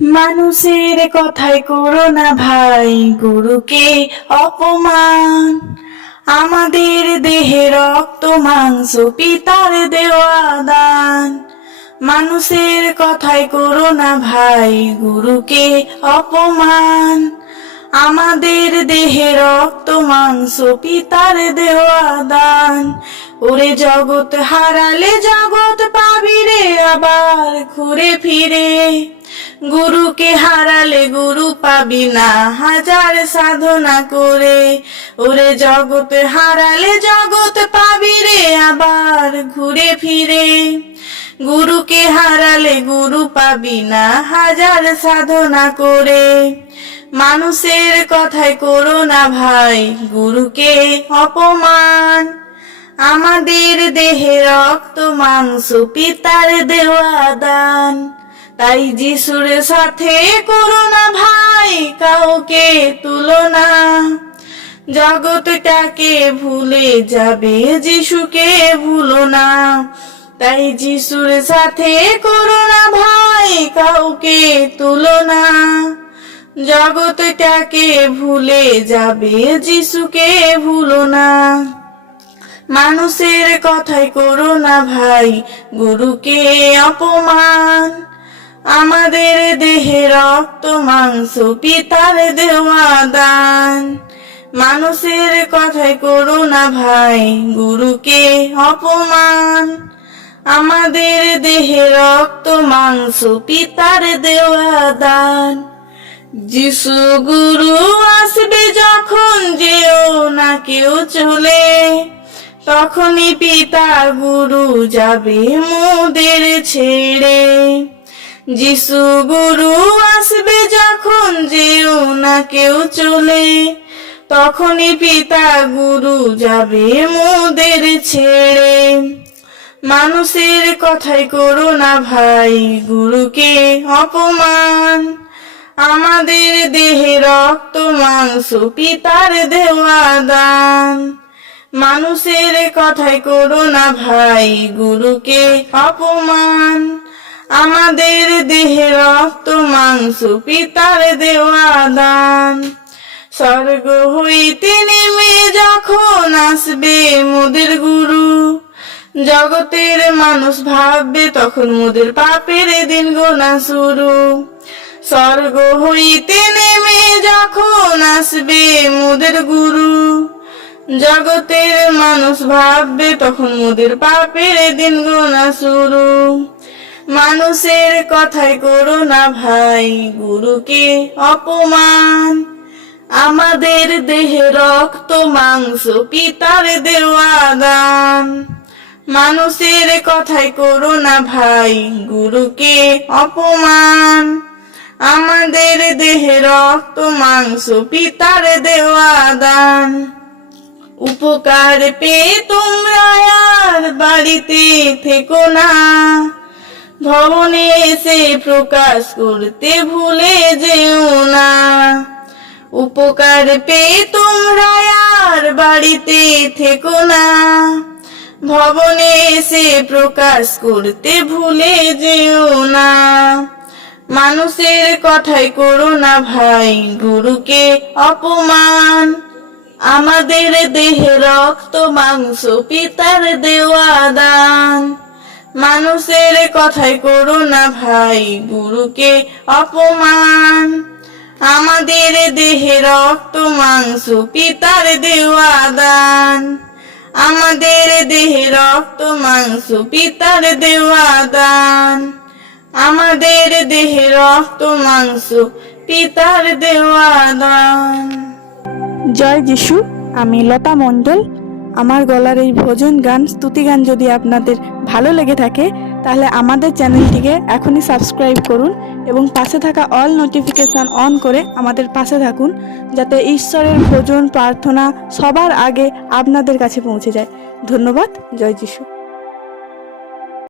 মানুষের কথাই করো না ভাই, গুরুকে অপমান। আমাদের দেহে রক্ত, মাংস, পিতার দেওয়া দান। মানুষের কথাই করো না ভাই, গুরুকে অপমান। আমাদের দেহে রক্ত, মাংস, পিতার দেওয়া দান। ওরে জগৎ হারালে জগৎ পাবি রে আবার ঘুরে ফিরে। গুরুকে হারালে গুরু পাবি না। হাজার সাধনা করে ওরে জগৎ হারালে জগৎ পাবি রে আবার ঘুরে ফিরে। গুরুকে হারালে গুরু পাবি না। হাজার সাধনা করে মানুষের কথাই করো না ভাই, গুরুকে অপমান। আমাদের দেহে রক্ত, মাংস, পিতার দেওয়া দান তাই যিশুর সাথে করো না ভাই কাউকে তুলনা। জগৎটাকে ভুলে যাবে যিশুকে ভুলো না। তাই যিশুর সাথে করো না ভাই কাউকে তুলনা। জগৎটাকে ভুলে যাবে যিশুকে ভুলো না। মানুষের কথাই করো না ভাই, গুরুকে অপমান। আমাদের দেহে রক্ত, মাংস, পিতার দেওয়া দান মানুষের কথাই করো না ভাই, গুরুকে অপমান। আমাদের দেহে রক্ত, মাংস, পিতার দেওয়া দান যিশু গুরু আসবে যখন যেও না কেউ চলে, তখনই পিতা গুরু যাবে মোদের ছেড়ে। যিশু গুরু আসবে যখন যেও না কেউ চলে, তখনই পিতা গুরু যাবে মোদের ছেড়ে। মানুষের কথাই করো না ভাই গুরুকে অপমান, আমাদের দেহে রক্ত, মাংস, পিতার দেওয়া দান। মানুষের কথাই করো না ভাই গুরুকে অপমান আমাদের দেহে রক্ত, মাংস, পিতার দেওয়া দান স্বর্গ হইতে নেমে যখন আসবে মোদের গুরু, জগতের মানুষ ভাববে তখন মোদের পাপের দিন গোনা শুরু। স্বর্গ হইতে নেমে যখন আসবে মোদের গুরু, জগতের মানুষ ভাববে তখন মোদের পাপের দিন গোনা শুরু। মানুষের কথায় করো না ভাই, গুরুকে অপমান। আমাদের দেহে রক্ত, মাংস, পিতার দেওয়া দান। মানুষের কথায় করো না ভাই, গুরুকে অপমান। আমাদের দেহে রক্ত, মাংস, পিতার দেওয়া দান। উপকার পেয়ে তোমরা আর বাড়িতে থেকো না। ভবনে এসে প্রকাশ করতে ভুলে যেও না। উপকার পেয়ে তোমরা আর বাড়িতে থেকো না। ভবনে এসে প্রকাশ করতে ভুলে যেও না। মানুষের কথাই করো না ভাই, গুরুকে অপমান। আমাদের দেহে রক্ত, মাংস, পিতার দেওয়া দান। মানুষের কথাই করো না ভাই, গুরুকে অপমান। আমাদের দেহে রক্ত, মাংস, পিতার দেওয়া দান। আমাদের দেহে রক্ত, মাংস, পিতার দেওয়া দান। আমাদের দেহে রক্ত, মাংস, পিতার দেওয়া দান। জয় যিশু, আমি লতা মণ্ডল। আমার গলার এই ভোজন গান, স্তুতি গান যদি আপনাদের ভালো লেগে থাকে, তাহলে আমাদের চ্যানেলটিকে এখনই সাবস্ক্রাইব করুন এবং পাশে থাকা অল নোটিফিকেশান অন করে আমাদের পাশে থাকুন, যাতে ঈশ্বরের ভোজন প্রার্থনা সবার আগে আপনাদের কাছে পৌঁছে যায়। ধন্যবাদ, জয় যিশু।